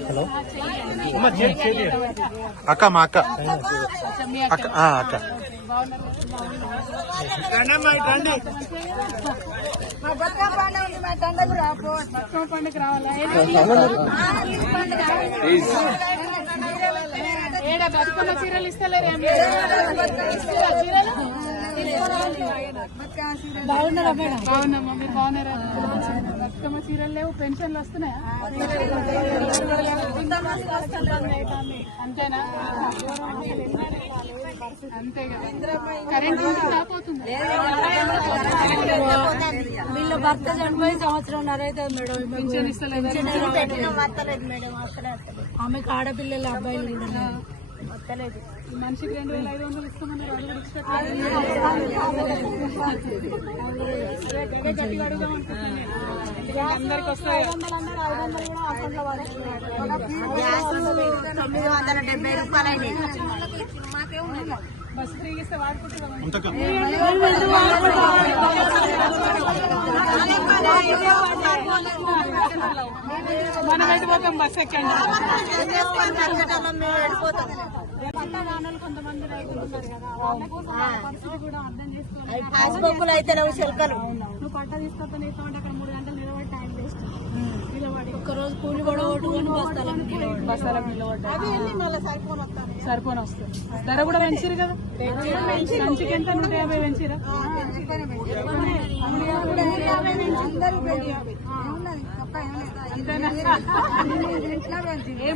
Hello. అక్క మా అక్క. అక్క ఆ, అక్క. పండుగ రావాలా ఏడా బతుకమ్మ చీరలు ఇస్తలేరు బాగున్నారా మేడం? బాగున్నామ్మా మీరు బాగున్నారా? లేవు పెన్షన్లు వస్తున్నాయా? అంతేనా? అంతే కదా. కరెంట్ రాపోతుంది వీళ్ళ భర్త చనిపోయి సంవత్సరం మేడం పెన్షన్ ఇస్తలేదు? ఆమెకు ఆడపిల్లలు అబ్బాయిలు. వస్తలేదు. మనిషికి రెండు వేల ఐదు వందలు ఇస్తామన్నారు అది కూడా గట్టిగా అడుగుదాం అనుకుంటున్నాను నేను. ఎందుకంటే అందరికి వస్తాయి. తొమ్మిది వందల డెబ్బై రూపాయలు బస్సు వాడుకుంటున్నాం. మనం అయితే పోతాం బస్ ఎక్కండి. కొంతమంది రైతులు ఉన్నారు కదా వాళ్ళకు కూడా అర్థం చేసుకోవాలి నువ్వు పంట తీసుకొస్తా నీతో అక్కడ మూడు గంటలు నిలబడి టైం వేస్ట్ నిలబడి ఒక రోజు కూలి కూడా కొట్టుకొని బస్తాలకు సరిపోని వస్తుంది. ధర కూడా పెంచారు కదా? సంచికి ఎంత? నూట యాభై పెంచారా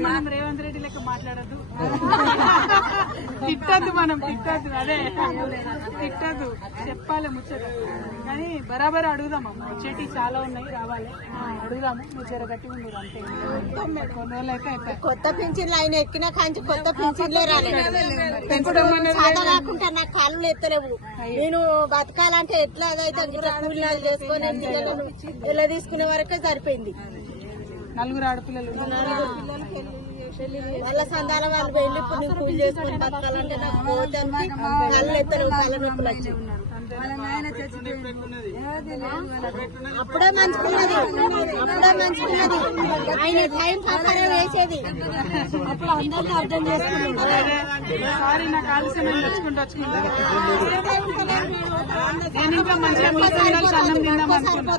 మనం రేవంత్ రెడ్డి లెక్క మాట్లాడద్దు. తిట్టద్దు మనం తిట్టద్దు అదే. తిట్టద్దు. చెప్పాలి ముచ్చట. కానీ బరాబర్ అడుగుదామమ్మా వచ్చేటి చాలా ఉన్నాయి రావాలి. అడుగుదాము. మీరు జర గట్టి ఉండరు అంతే. కొన్ని రోజులు అయితే అయిపోయి కొత్త పింఛన్లు ఆయన ఎక్కిన కాంచి కొత్త పింఛన్లే రాలేదు. పెంచుదామన్నది సాదా రాకుంటే నా కాళ్ళు ఎత్తలేవు నేను బతకాలంటే ఎట్లా అదైతే కూలీలు చేసుకొని ఎలా తీసుకునే వరకే సరిపోయింది. నలుగురు ఆడపిల్లలు వాళ్ళ సందాల వాళ్ళు వెళ్ళి ఇప్పుడు నేను కూలి చేసుకొని బతకాలంటే నాకు పోతే కళ్ళు ఎత్తలేవు తల నొప్పులు వచ్చి అప్పుడే మంచుకున్నది. అప్పుడే మంచుకున్నది. ఆయన టైం ప్రకారం వేసేది. అప్పుడు అందరినీ అర్థం చేసుకున్నాడు. సారీ నాకు ఆలస్యం అయింది వచ్చుకుంటూ. వచ్చుకుంటూ ఇంకా మంచిగా మీ సంఘాలకు అన్నం తిందాం అనుకున్నా